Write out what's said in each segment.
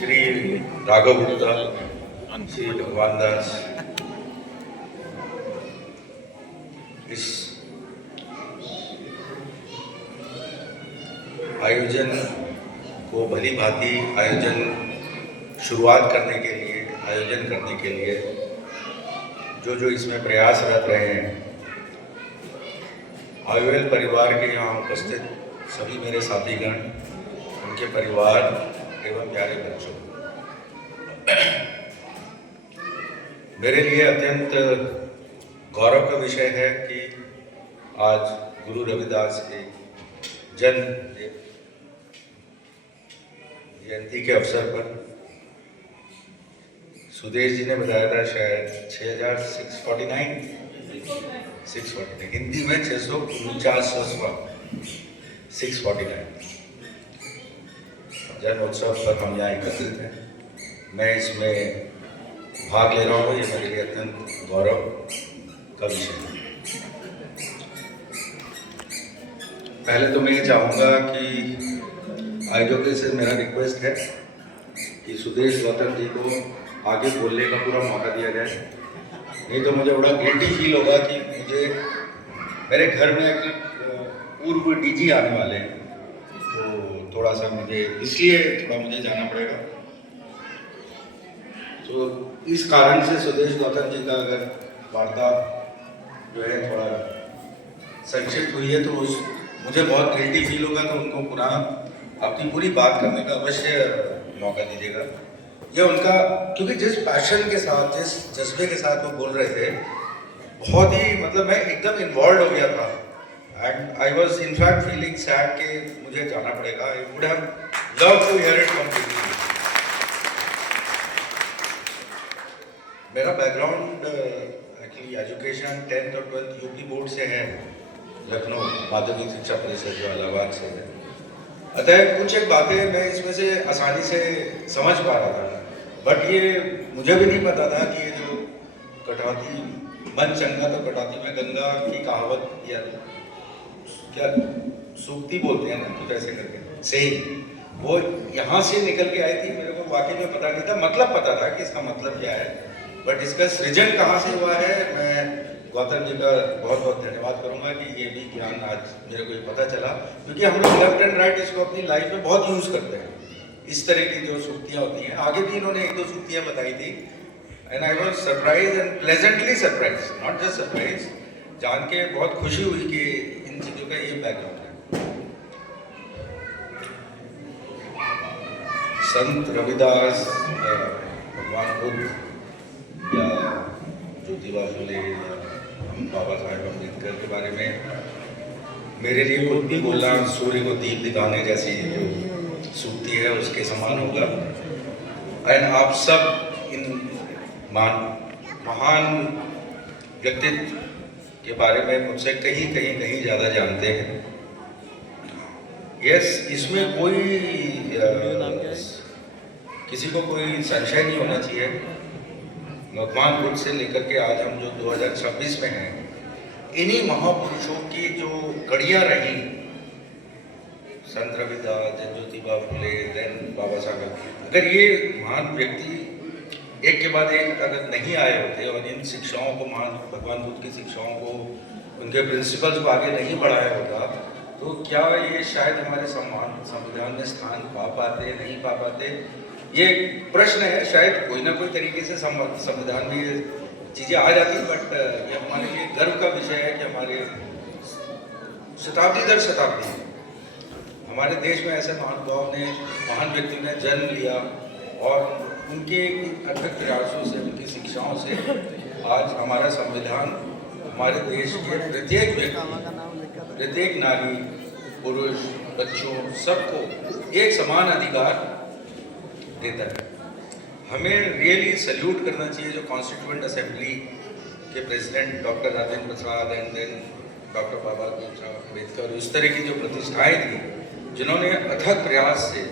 श्री राघव गुप्ता, श्री भगवान दास, इस आयोजन को भली भांति शुरुआत करने के लिए, आयोजन करने के लिए जो इसमें प्रयासरत रहे हैं, आईओएल परिवार के यहाँ उपस्थित सभी मेरे साथीगण, उनके परिवार एवं प्यारे बच्चों, मेरे लिए अत्यंत गौरव का विषय है कि आज गुरु रविदास के जन्म जयंती के अवसर पर सुदेश जी ने बताया था शायद 649 हिंदी में 649वां 649 जन्मोत्सव पर हम यहाँ एकत्रित हैं। मैं इसमें भाग ले रहा हूँ, ये मेरे लिए अत्यंत गौरव का विषय है। पहले तो मैं ये चाहूँगा कि आयोजकों से मेरा रिक्वेस्ट है कि सुदेश गौतम जी को आगे बोलने का पूरा मौका दिया जाए, नहीं तो मुझे बड़ा गिल्टी फील होगा कि मुझे मेरे घर में एक पूर्व डीजी आने वाले हैं, तो थोड़ा सा मुझे इसलिए मुझे जाना पड़ेगा। तो इस कारण से सुदेश गौतम जी का अगर वार्ता जो है थोड़ा संक्षिप्त हुई है तो मुझे बहुत गिल्टी फील होगा, तो उनको पुनः अपनी पूरी बात करने का अवश्य मौका दीजिएगा। ये उनका, क्योंकि जिस पैशन के साथ, जिस जज्बे के साथ वो बोल रहे थे, बहुत ही मतलब मैं एकदम इन्वॉल्व हो गया था। And I was in fact feeling sad कि मुझे जाना पड़ेगा। I would have love to hear it completely. मेरा बैकग्राउंड एक्चुअली एजुकेशन 10th और 12th यूपी बोर्ड से है, लखनऊ माध्यमिक शिक्षा परिषद जो इलाहाबाद से है। अतः कुछ एक बातें मैं इसमें से आसानी से समझ पा रहा था, बट ये मुझे भी नहीं पता था कि ये जो कटौती मन चंगा तो कटौती में गंगा की कहावत या क्या सूक्ति बोलते हैं ना, कुछ ऐसे करके सही, वो यहाँ से निकल के आई थी। मेरे को वाकई में पता नहीं था, मतलब पता था कि इसका मतलब क्या है, बट इसका सृजन कहाँ से हुआ है। मैं गौतम जी का बहुत बहुत धन्यवाद करूंगा कि ये भी ज्ञान आज मेरे को पता चला, क्योंकि हम लोग लेफ्ट एंड राइट इसको अपनी लाइफ में बहुत यूज करते हैं। इस तरह की जो सूक्तियाँ होती हैं, आगे भी इन्होंने एक दो सूक्तियाँ बताई थी, and I was surprise and pleasantly surprise, not just surprise, जान के बहुत खुशी हुई कि इन चीज़ों का ये बैकग्राउंड है। संत रविदास, भगवान बुद्ध या ज्योतिबा फुले या बाबा साहेब अम्बेडकर के बारे में मेरे लिए कुछ भी बोलना सूर्य को दीप दिखाने जैसी जो सूक्ति है उसके समान होगा। एंड आप सब इन महान व्यक्तित्व के बारे में मुझसे कहीं ज़्यादा जानते हैं। यस, इसमें कोई किसी को कोई संशय नहीं होना चाहिए। भगवान बुद्ध से लेकर के आज हम जो 2026 में हैं, इन्हीं महापुरुषों की जो कड़ियाँ रही, संत रविदास, ज्योतिबा फुले, देन बाबा साहब, अगर ये महान व्यक्ति एक के बाद एक अगर नहीं आए होते और इन शिक्षाओं को, महान भगवान बुद्ध की शिक्षाओं को, उनके प्रिंसिपल्स को आगे नहीं बढ़ाया होता, तो क्या ये शायद हमारे संविधान में स्थान पा पाते, नहीं पा पाते, ये प्रश्न है। शायद कोई ना कोई तरीके से संविधान में ये चीज़ें आ जाती, बट ये हमारे लिए गर्व का विषय है कि हमारे शताब्दी दर शताब्दी हमारे देश में ऐसे महानुभाव ने, महान व्यक्तियों ने जन्म लिया, और उनके अथक प्रयासों से, उनकी शिक्षाओं से आज हमारा संविधान हमारे देश के प्रत्येक व्यक्ति, प्रत्येक नारी, पुरुष, बच्चों, सबको एक समान अधिकार देता है। हमें रियली सल्यूट करना चाहिए जो कॉन्स्टिट्यूएंट असेंबली के president doctor Rajendra Prasad and then doctor Baba Saheb Ambedkar, इस तरह की जो प्रतिष्ठाएं थी, जिन्होंने अथक प्रयास से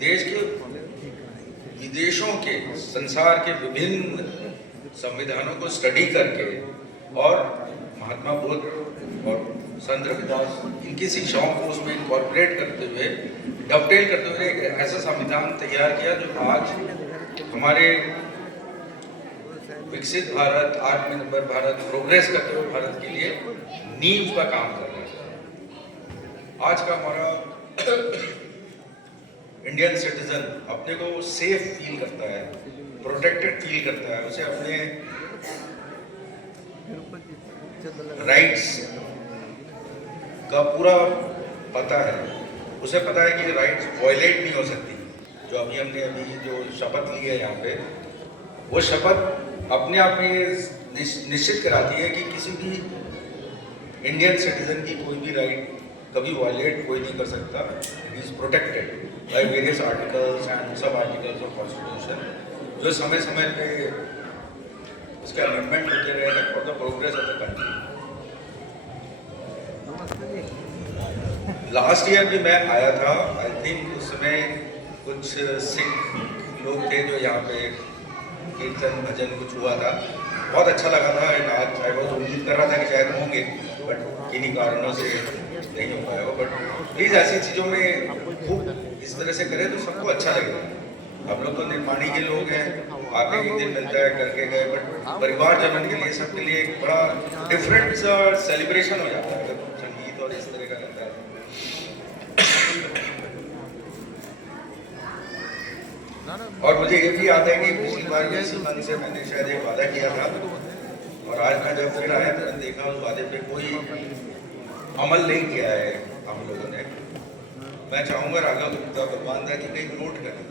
देश के, विदेशों के, संसार के विभिन्न संविधानों को स्टडी करके और महात्मा बुद्ध और संत रविदास इनकी शिक्षाओं को उसमें इनकॉर्पोरेट करते हुए डवटेल करते हुए एक ऐसा संविधान तैयार किया जो आज हमारे विकसित भारत, आत्मनिर्भर भारत, प्रोग्रेस करते हुए भारत के लिए नींव का काम कर रहे हैं। आज का हमारा इंडियन सिटीजन अपने को सेफ फील करता है, प्रोटेक्टेड फील करता है, उसे अपने राइट्स का पूरा पता है, उसे पता है कि राइट्स वायलेट नहीं हो सकती। जो हमने अभी जो शपथ ली है यहाँ पे, वो शपथ अपने आप में निश्चित कराती है कि किसी भी इंडियन सिटीजन की कोई भी राइट कभी वायलेट कोई नहीं कर सकता। It is protected by various articles and सब आर्टिकल्स ऑफ कॉन्स्टिट्यूशन, जो समय समय पे उसके अमेंडमेंट होते रहे हैं for the progress of the country. Last year भी मैं आया था, आई थिंक उसमें कुछ सिख लोग थे जो यहाँ पे कीर्तन भजन कुछ हुआ था, बहुत अच्छा लगा था। आज आई वॉज उम्मीद कर रहा था कि शायद होंगे, बट किन्हीं कारणों से नहीं हो पाया। बट प्लीज़ ऐसी चीज़ों में खूब इस तरह से करें तो सबको अच्छा लगेगा। हम लोग तो निर्माणी के लोग हैं, आते एक दिन मिलता है करके गए, बट परिवार जमन के लिए सबके लिए एक बड़ा डिफरेंट सेलिब्रेशन हो जाता है जब संगीत और इस तरह का रहता है। और मुझे ये भी याद है कि पिछली बार इसी मन से मैंने शायद एक वादा किया था, और आज मैं जब फिर आया तो मैंने देखा उस वादे पे कोई अमल नहीं किया है हम लोगों ने। मैं चाहूँगा राघव गुप्ता भगवान दा कि कहीं नोट करें,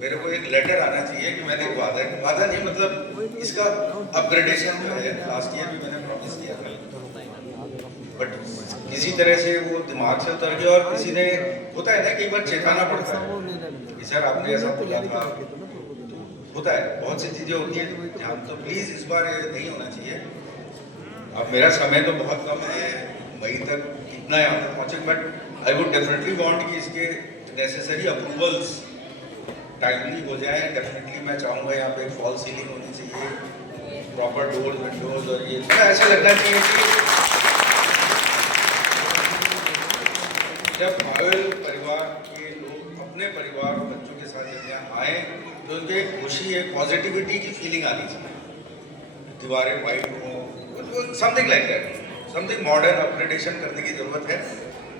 मेरे को एक लेटर आना चाहिए कि मैंने एक वादा नहीं, मतलब इसका अपग्रेडेशन जो है लास्ट ईयर भी मैंने प्रॉमिस किया था, बट किसी तरह से वो दिमाग से उतर गया। और किसी ने, होता है ना कई बार चेताना पड़ता है कि सर आपने ऐसा बोला था, होता है बहुत सी चीज़ें होती हैं जहाँ, तो प्लीज़ इस बार नहीं होना चाहिए। अब मेरा समय तो बहुत कम है, मई तक इतना यहाँ तक पहुँचे, but I would definitely want कि इसके नेसेसरी अप्रूवल्स टाइमली हो जाए। डेफिनेटली मैं चाहूँगा यहाँ पे फॉल सीलिंग होनी चाहिए, प्रॉपर डोर्स विंडोज, और ये ऐसा लगना चाहिए कि जब मायल परिवार के लोग अपने परिवार और बच्चों के साथ जब यहाँ आए तो उनके एक खुशी, एक पॉजिटिविटी की फीलिंग आनी चाहिए। दीवारें वाइट हो, something like that, something modern upgradation करने की ज़रूरत है।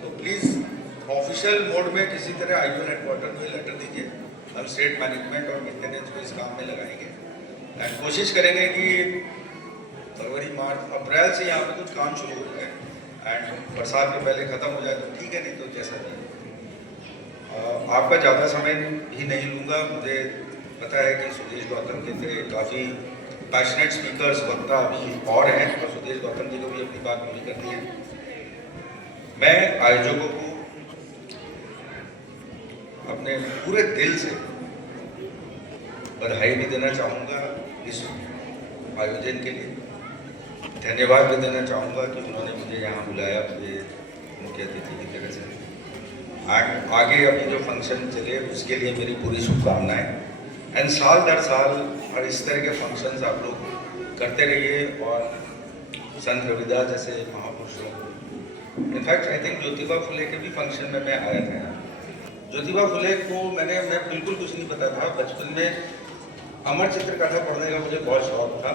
तो प्लीज़ ऑफिशियल मोड में किसी तरह आईपीएल हेडक्वार्टर में लेटर दीजिए, हम स्टेट मैनेजमेंट और मेंटेनेंस को इस काम में लगाएंगे एंड कोशिश करेंगे कि फरवरी मार्च अप्रैल से यहाँ पे कुछ काम शुरू हो जाए एंड बरसात के पहले ख़त्म हो जाए तो ठीक है, नहीं तो जैसा भी। आपका ज़्यादा समय भी नहीं लूँगा, मुझे पता है कि सुदेश गौतम के थे काफ़ी पैशनेट स्पीकर्स वक्ता अभी और हैं, और सुदेश गौतम जी को भी अपनी बात पूरी करनी है। मैं आयोजकों को अपने पूरे दिल से बधाई भी देना चाहूँगा इस आयोजन के लिए, धन्यवाद भी देना चाहूँगा कि उन्होंने मुझे यहाँ बुलाया मुझे मुख्य अतिथि की तरह से। आगे अभी जो फंक्शन चले उसके लिए मेरी पूरी शुभकामनाएं, एंड साल दर साल और इस तरह के फंक्शंस आप लोग करते रहिए और संत रविदास जैसे महापुरुषों, in fact I think Jyotiba Phule के भी फंक्शन में मैं आया था। ज्योतिबा फुले को मैं बिल्कुल कुछ नहीं पता था। बचपन में अमर चित्र कथा पढ़ने का मुझे बहुत शौक था,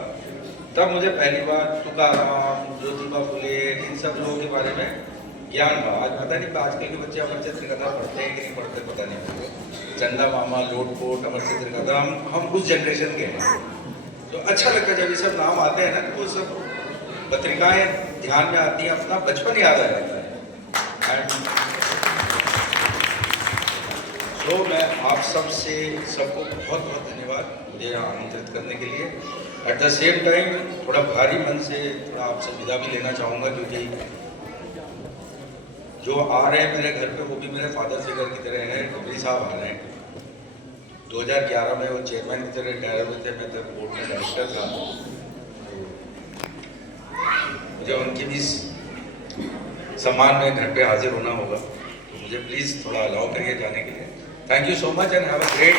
तब मुझे पहली बार तुकाराम, ज्योतिबा फुले, इन सब लोगों के बारे में ज्ञान हुआ। आज पता नहीं आजकल के बच्चे अमर चित्र कथा पढ़ते हैं कि नहीं पढ़ते, पता नहीं। चंदा मामा, लोटपोट, अमर चित्र कथा, हम उस जनरेशन के हैं। तो अच्छा लगता है जब ये सब नाम आते हैं ना, तो वो सब पत्रिकाएं ध्यान में आती हैं, अपना बचपन याद आ जाता है। एंड तो मैं आप सबको बहुत बहुत धन्यवाद मुझे यहाँ आमंत्रित करने के लिए। एट द सेम टाइम थोड़ा भारी मन से थोड़ा आपसे विदा भी लेना चाहूँगा, क्योंकि जो आ रहे हैं मेरे घर पे वो भी मेरे फादर फिगर की तरह हैं। डोगरी साहब आ रहे हैं। 2011 में वो चेयरमैन की तरह रिटायर हुए थे, मैं तब बोर्ड में डायरेक्टर था। मुझे उनकी भी सम्मान में घर पे हाजिर होना होगा, तो मुझे प्लीज़ थोड़ा अलाउ करिए जाने के लिए। Thank you so much and have a great